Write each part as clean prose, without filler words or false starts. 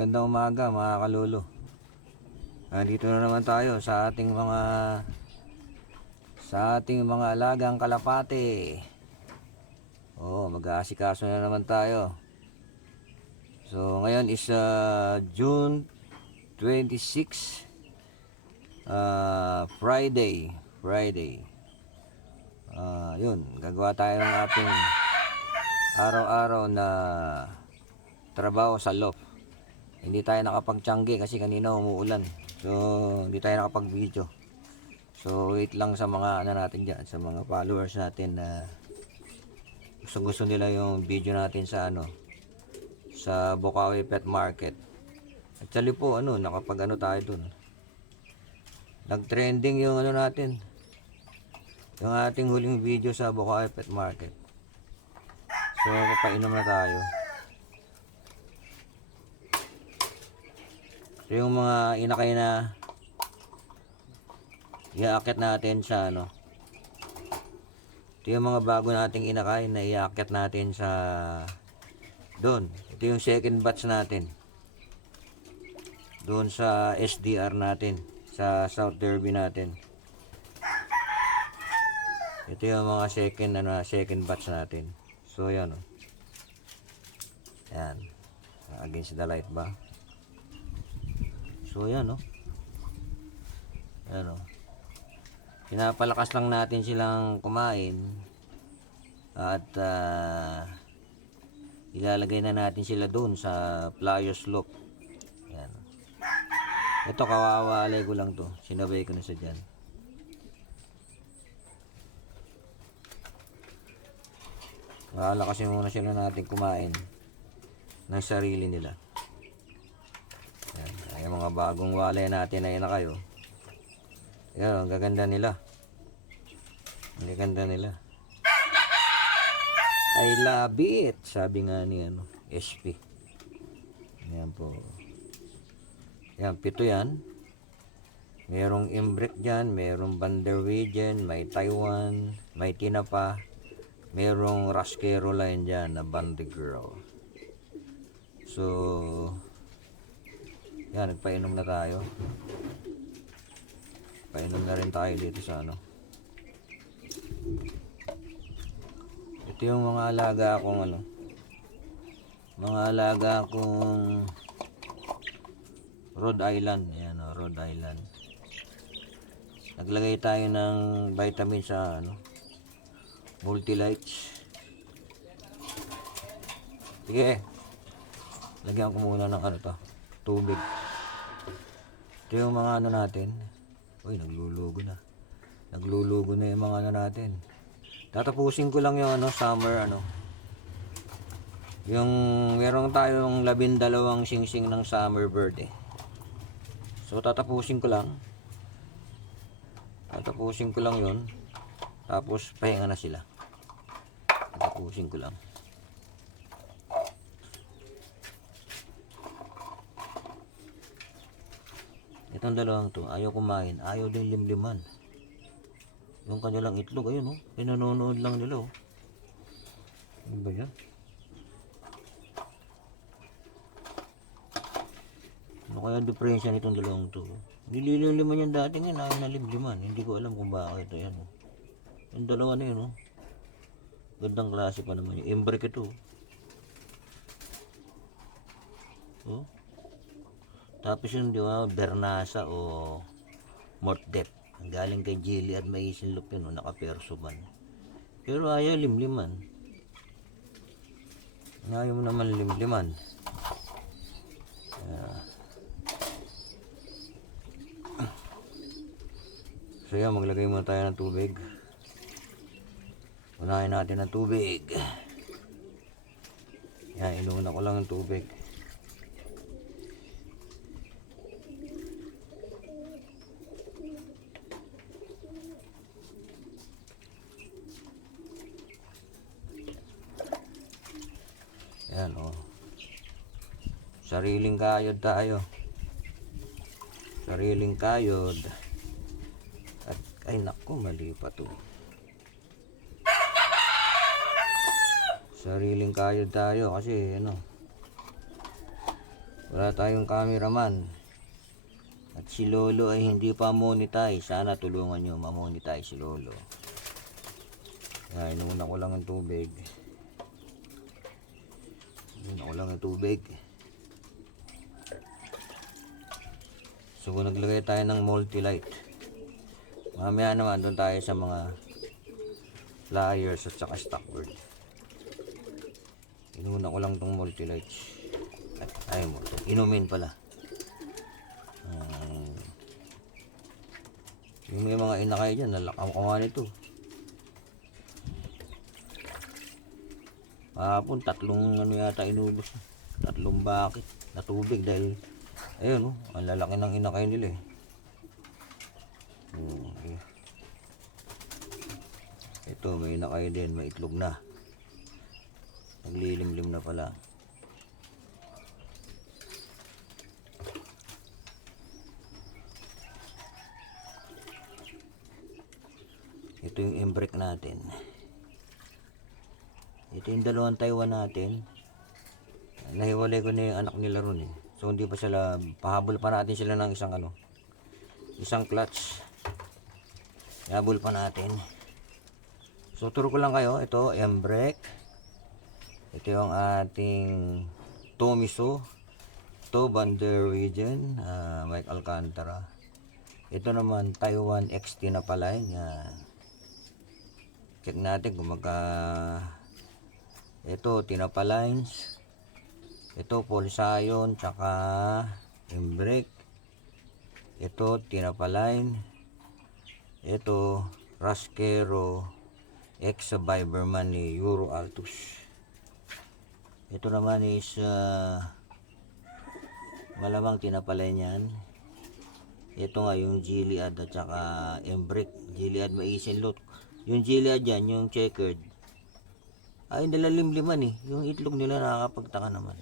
Magandang umaga mga kalolo. Dito na naman tayo sa ating mga alagang kalapate. Mag-aasikaso na naman tayo. So ngayon is June 26, Friday. Yun, gagawa tayo ng ating araw-araw na trabaho sa loft. Hindi tayo nakapagtiyanggi kasi kanina umuulan. So hindi tayo nakapag-video. So wait lang sa mga natin dyan, sa mga followers natin na gusto nila yung video natin sa sa Bukawi Pet Market. Actually po nakapag tayo dun. Nag-trending yung natin. Yung ating huling video sa Bukawi Pet Market. So papainom na tayo. So yung mga inakay na iaakit natin sa ito yung mga bago nating inakay na iaakit natin sa doon. Ito yung second batch natin doon sa SDR natin, sa South Derby natin. Ito yung mga second batch natin. So yan yan, against the light ba. So yan yan pinapalakas lang natin silang kumain at ilalagay na natin sila doon sa plyo slope. Yan. Ito kawawalay ko lang to, sinabay ko na sa dyan. Wala kasi muna sila natin kumain ng sarili nila. Yan. Ay mga bagong walay natin ay na kayo. Yan, ang gaganda nila. Ang gaganda nila. I love it, sabi nga ni SP. Yan po. Yan, 7 yan. Merong imbrick dyan, merong Banderwejen, may Taiwan, may Tinapa, merong Rasquero line dyan na Bandigirl. So yan, nagpainom na tayo. Painom na rin tayo dito sa Ito yung mga alaga akong mga alaga akong Rhode Island. Ayan Rhode Island. Naglagay tayo ng vitamin sa Multilights. Sige. Lagyan ko muna ng tubig. Ito yung mga natin. Uy, naglulugo na. Naglulugo na yung mga natin. Tatapusin ko lang yung summer Yung meron tayong 12 singsing ng summer bird So tatapusin ko lang. Tatapusin ko lang 'yon. Tapos pahinga na sila. Tatapusin ko lang. Itong dalawang to, ayaw kumain, ayaw din limliman. Yung kanilang itlog, ayun pinanonood lang nila Ano ba yan? Ano kaya diferensya nitong dalawang to? Nililimliman yan dati nga, ayaw na limliman. Hindi ko alam kung bakit. Ayan yung dalawa na yun Gandang klase pa naman yung imbrick ito. Tapos yung Bernasa o Mortdep. Galing kay Jelly at may isinlop yun nakaperso ban. Pero ayaw limliman. Ayaw mo naman limliman. So yan, maglagay muna tayo ng tubig. Unahin natin ng tubig. Yan, inuuna ko lang ng tubig. Yan Sariling kayod tayo. Sariling kayod. At ay naku, mali pa to. Sariling kayod tayo kasi Wala tayong cameraman. At si Lolo ay hindi pa monetize. Sana tulungan nyo ma-monetize si Lolo. Yan, inuna ko lang ang tubig. Inuna ko lang ang tubig. So kung naglagay tayo ng multi-light, mamaya naman doon tayo sa mga flyers at saka stockbird. Inuna ko lang tong multi-lights. Ay mo, inumin pala. Yung may mga inakay dyan, nalakaw ko nga nito. Hapon, tatlong ano yata inubos. Tatlong bakit na tubig dahil, ayun ang lalaki ng inakay nila eh. Okay. Ito, may inakay din, may itlog na. Naglilimlim na pala. Ito yung embrek natin. Ito yung dalawang Taiwan natin. Nahiwalay ko na yung anak nila ron eh. So hindi pa sila, pahabol pa natin sila ng isang clutch. Pahabol pa natin. So turo ko lang kayo, ito embrek. Ito yung ating Tomiso, to Van der Weyden, Mike Alcantara. Ito naman Taiwan XT na pala yan. Check natin kung ito Tinapa Lines, ito Polsayon tsaka embrek, ito Tinapa Line, ito Rasquero X Viberman ni Euro Altus. Ito naman is malamang Tinapa Line yan. Ito nga yung Gilead at saka embrek. Gilead maisin lot. Yung Gilead dyan, yung checkered, ay nalalimliman eh. Yung itlog nila nakakapagtaka naman.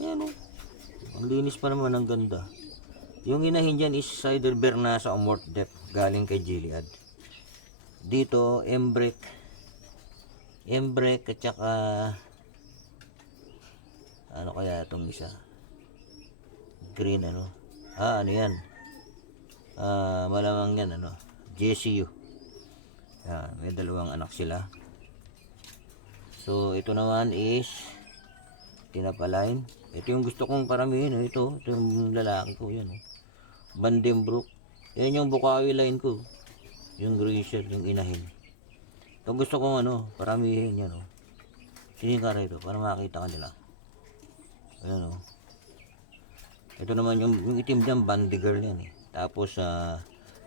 Ayan o. Ang linis pa naman, ang ganda. Yung inahin dyan is Cider Bernasa o Mort Dep. Galing kay Gilead. Dito, embrek. Embrek at saka ano kaya itong isa? Green ano? Ano yan? Malamang yan ano? JCU. Yan, may dalawang anak sila. So ito naman is Tinapa Line. Ito yung gusto kong paramihin. Ito yung lalaki ko yan. Vandenbroek. Yan yung Bukawi line ko. Yung Grecian, yung inahin. Ito gusto kong paramihin yan. Sinikara ito para makita ka nila. Ayan Ito naman yung itim dyan, Bandy Girl yan eh. Tapos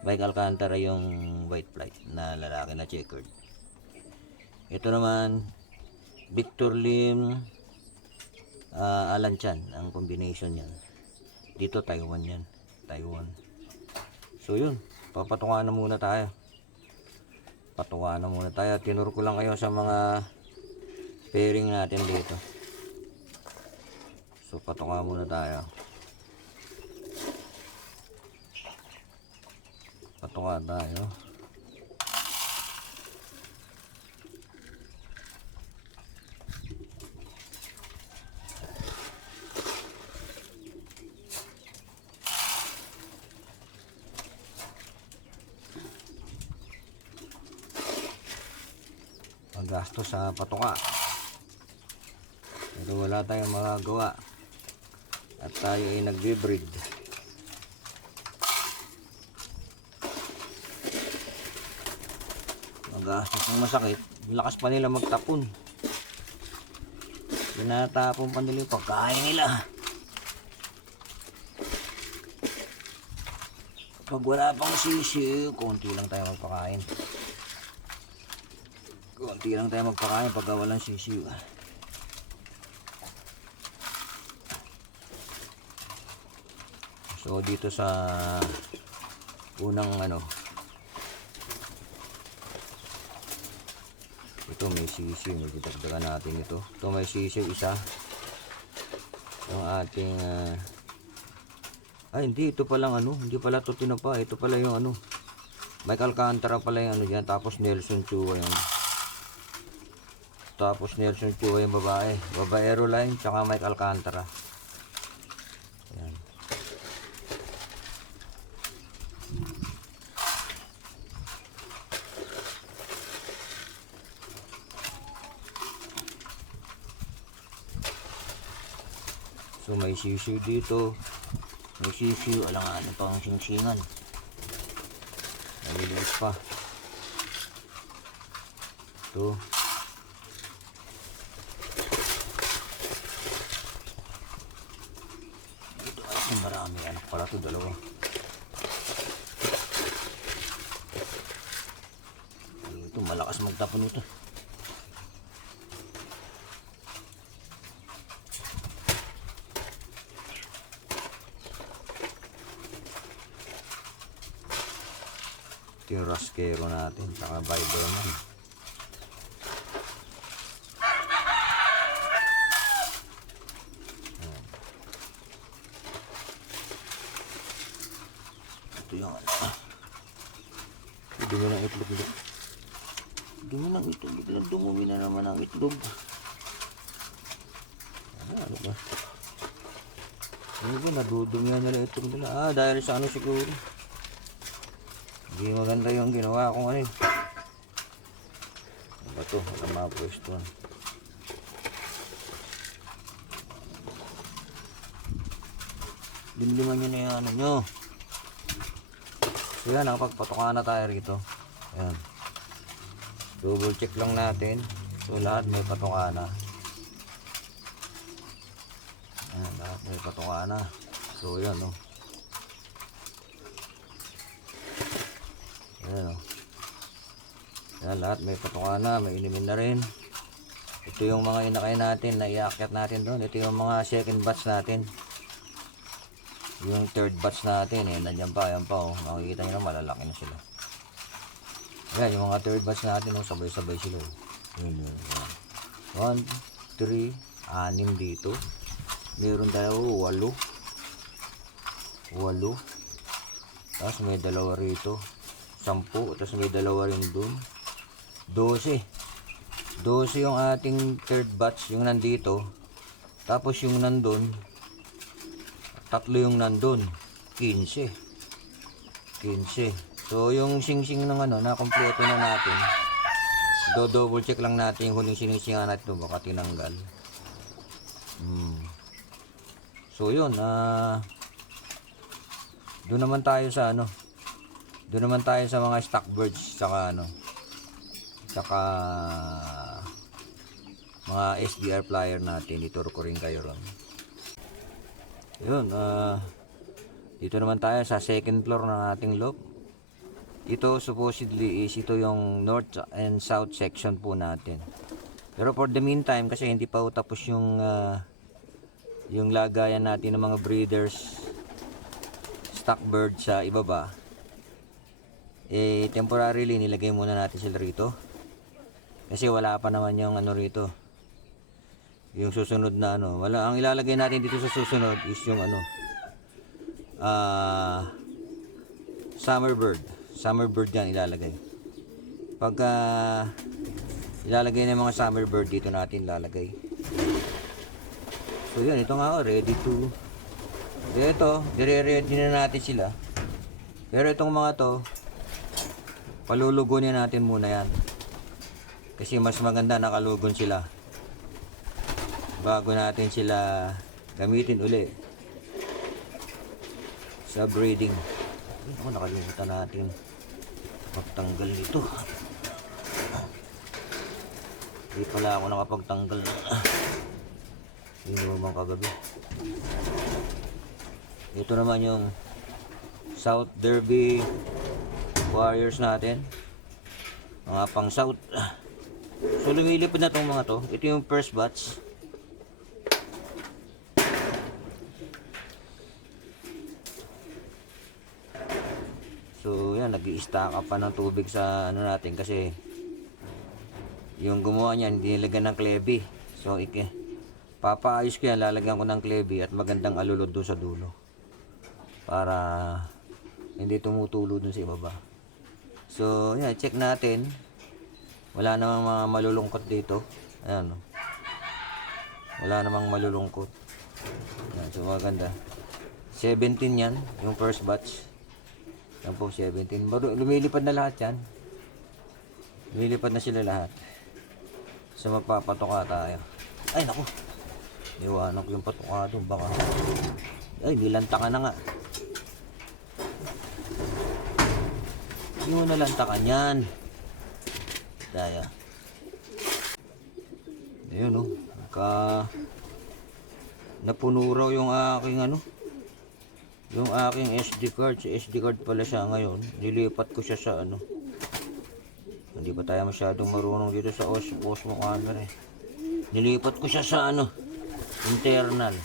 Mike Alcantara yung white flight na lalaki na checkered. Ito naman Victor Lim, Alan Chan ang combination yan. Dito Taiwan yan, Taiwan. So yun, papatungan na muna tayo. Patungan na muna tayo. Tinuro ko lang kayo sa mga pairing natin dito. So patungan muna tayo. Patungan tayo. Magasto sa patuka. Pero wala tayong magagawa. At tayo ay nagbe-breed. Magastos ng masakit. Lakas pa nila magtapon. Tinatapon pa nila yung pagkain nila. Pag wala pang sisi, konti lang tayo magpakain. Konti lang tayo magpakain pagka walang sisi. So dito sa unang ito may sisiw, may didagdagan natin ito. Ito may sisiw isa. Yung ating ay hindi, ito palang hindi pala ito tinapa. Ito pala yung Mike Alcantara pala yung dyan. Tapos Nelson Chua yan. Tapos Nelson Chua yung babae. Babaero line tsaka Mike Alcantara. So may sisiw dito. May sisiw. Alam nga, ano pa ang singsingan. Naliliit pa. Ito. Ito ay marami. Anak pala ito, dalawa. Ito, malakas magtapon ito. Ito yung raskero natin, saka Bible naman. Ito yung ano. Dumi ng itlog ito. Dumi ng itlog. Biglang dumumi na naman ang itlog. Ano ba? Ano ba? Nadudumihan nila itlog nila. Dahil sa ano siguro. Hindi maganda yung ginawa kong ano eh. Ano ba ito? Walang mapwestuhan. Limliman nyo na yung ano nyo. So yan, nakapagpatoka na tayo rito. Ayan. Double check lang natin. So lahat may patoka na. Ayan, lahat may patoka na. So yan o. Ayan o. Ayan, lahat may patoka na. May inimin na rin. Ito yung mga inakay natin na iakyat natin doon. Ito yung mga second batch natin. Yung third batch natin eh, nandiyan pa, ayan pa oh. Makikita nyo na malalaki na sila. Ayan, yung mga third batch natin oh, sabay-sabay sila oh. Ayan, 1, 3, 6 dito. Meron tayo 8. Tapos may dalawa rito. 10. Tapos may dalawa rin dun. 12 yung ating third batch, yung nandito. Tapos yung nandun, 3 yung nandun, 15. So yung sing-sing ng ano, na kompleto na natin. Do-double check lang natin yung huling sinisingan natin, baka tinanggal. So yun, doon naman tayo sa ano. Doon naman tayo sa mga stock birds, saka ano, saka mga SDR flyer natin. Ituro ko rin kayo ron. Yun, dito naman tayo sa second floor ng ating loft. Ito supposedly is ito yung north and south section po natin. Pero for the meantime, kasi hindi pa tapos yung lagayan natin ng mga breeders stock bird sa ibaba. Temporarily nilagay muna natin sila rito. Kasi wala pa naman yung ano rito. Yung susunod na ano, wala, ang ilalagay natin dito sa susunod is yung ano, summer bird yan ilalagay. Pagka ilalagay ng mga summer bird dito natin ilalagay. So yun, ito nga ready to, ito dire-ready na natin sila. Pero itong mga to, palulugunin natin muna yan, kasi mas maganda nakalugon sila bago natin sila gamitin uli sa breeding. Ako, nakalimutan natin magtanggal nito. Hindi pala ako nakapagtanggal na hindi naman kagabi. Ito naman yung South Derby Warriors natin, mga pang South. So lumilipad na itong mga to. Ito yung first batch. So yan, nag-i-stack up pa ng tubig sa ano natin, kasi yung gumawa niyan hindi nilagyan ng klebi. So papaayos ko yan, lalagyan ko ng klebi at magandang alulod doon sa dulo para hindi tumutulo doon sa ibaba. So yan, check natin. Wala namang mga malulungkot dito. Ayan, wala namang malulungkot. Ayan, so maganda. 17 yan, yung first batch. Yan po, 17. Lumilipad na lahat yan. Lumilipad na sila lahat. So magpapatoka tayo. Ay naku, Iwanan ko yung patukado. Baka. Ay, nilantakan na nga. Hindi mo nalantakan yan. Daya. Ayun o. Napuno raw yung aking yung aking SD card. Si SD card pala siya ngayon. Nilipat ko siya sa Hindi pa tayo masyadong marunong dito sa Osmo camera eh. Nilipat ko siya sa internal.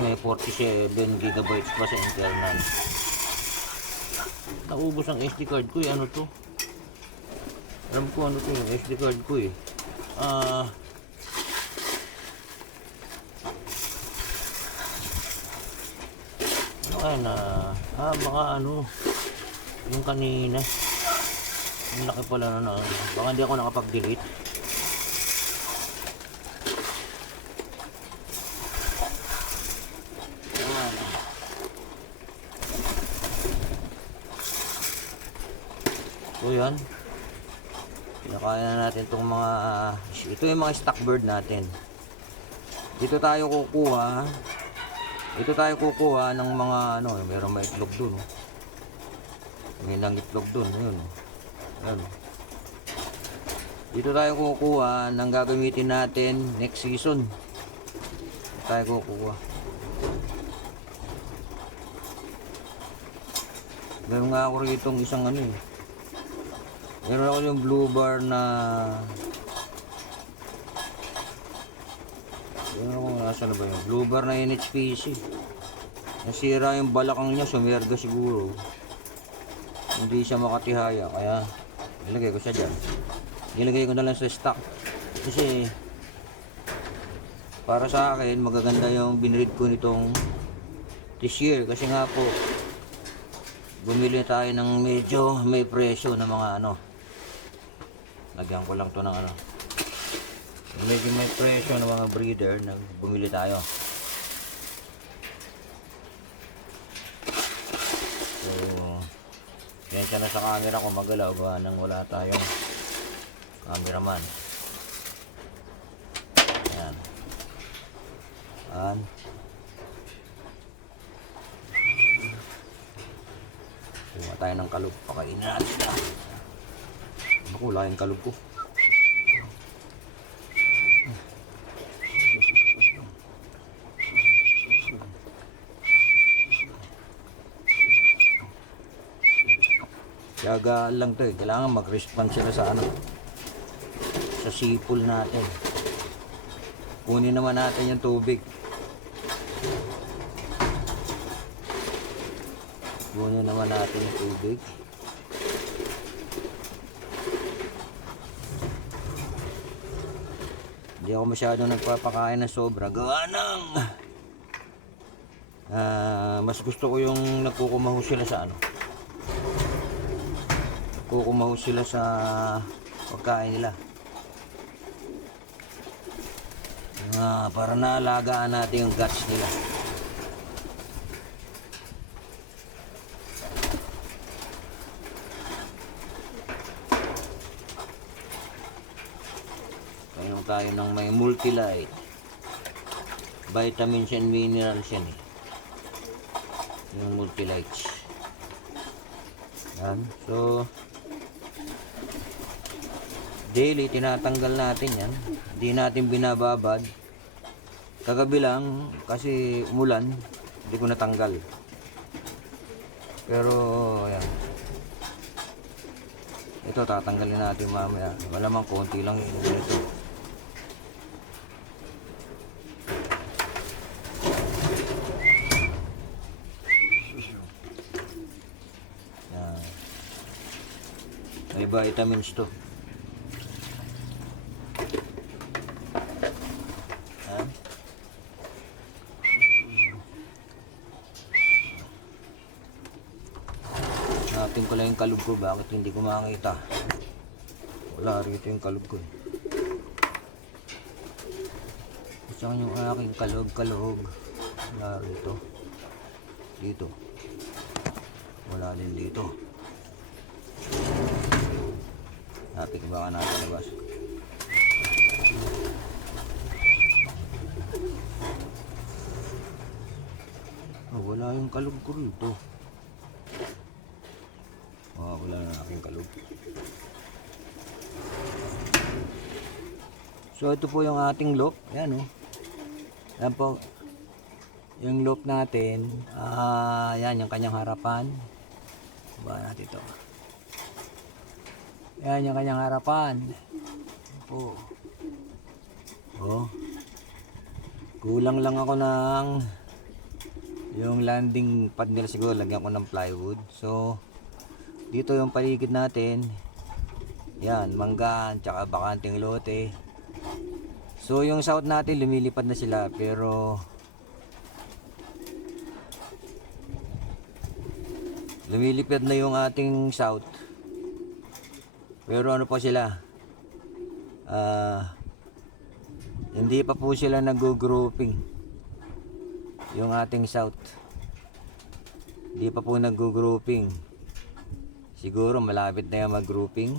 May 47 gigabytes pa sa internal. Naubos ang SD card ko eh. Ano to? Alam ko ano to yung SD card ko eh. Baka yung kanina. Ang laki pala na baka hindi ako nakapag-delete. So yan. Pinakain na natin itong ito yung mga stock bird natin. Dito tayo kukuha ng mga meron may itlog dun. May nangitlog dun, yun. Ayan. Dito tayo kukuha ng gagamitin natin next season. Dito tayo kukuha. Meron nga ako rito isang meron ako yung blue bar na nasa na ba yun? Blue bar na NHPC. Nasira yung balakang niya, sumerga siguro. Hindi siya makatihaya, kaya nilagay ko siya dyan. Nilagay ko na lang sa stock. Kasi para sa akin, magaganda yung binread ko nitong this year. Kasi nga po, bumili tayo ng medyo may presyo ng mga lagyan ko lang to ng medyo may presyo ng mga breeder na bumili tayo. So yan siya na sa camera ko magalaw ba nang wala tayong cameraman. Yan. Kuha tayo ng kalog, pakainin natin sila. Naku, laking kalog ko. Tiyagaan lang to eh. Kailangan mag-respond sila sa sa sipol natin. Kunin naman natin yung tubig. Kunin naman natin yung tubig. Hindi ako masyadong nagpapakain ng sobra. Gawa ng mas gusto ko yung nagkukumaho sila sa kukumaho sila sa pagkain nila. Para naalagaan natin yung guts nila. Kaya tayo ng may Multi-Lite. Vitamins and minerals yan eh. Yung Multi-Lites. Yan. So daily tinatanggal natin yan. Hindi natin binababad. Kagabi lang kasi umulan, hindi ko natanggal. Pero yan. Ito tatanggalin natin mamaya. Malamang konti lang ito. Yan. May vitamins to. Hanapin ko lang yung kalog ko. Bakit hindi ko makakita? Wala rito yung kalog ko eh. Saan yung aking kalog? Wala rito. Dito. Wala din dito. Hanapin ko baka nasa labas. yung kalog ko rito. Wala na aking kalog. So ito po yung ating loop. Ayan o. Ayan po. Yung loop natin. Ayan yung kanyang harapan. Ba natin ito. Ayan yung kanyang harapan. Po. Oh. Kulang lang ako ng yung landing pad nila, siguro lagyan ko ng plywood. So dito yung paligid natin. Yan, manggaan, tsaka bakanting lote. So yung south natin lumilipad na sila, pero lumilipad na yung ating south. Pero ano pa sila? Hindi pa po sila nag-grouping. Yung ating south. Hindi pa po nag-grouping. Siguro malapit na yung mag-grouping.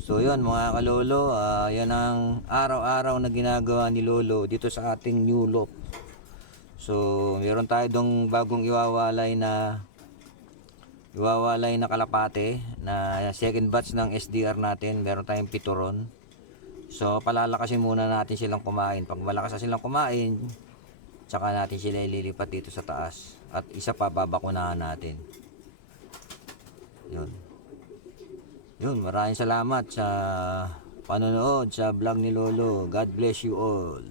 So yun mga kalolo, yan ang araw-araw na ginagawa ni Lolo dito sa ating new loop. So meron tayo dong bagong iwawalay na kalapate na second batch ng SDR natin. Meron tayong pituron. So palalakasin muna natin silang kumain. Pag malakas na silang kumain, tsaka natin sila ililipat dito sa taas. At isa pa, babakunahan natin. Yun, maraming salamat sa panonood sa vlog ni Lolo. God bless you all.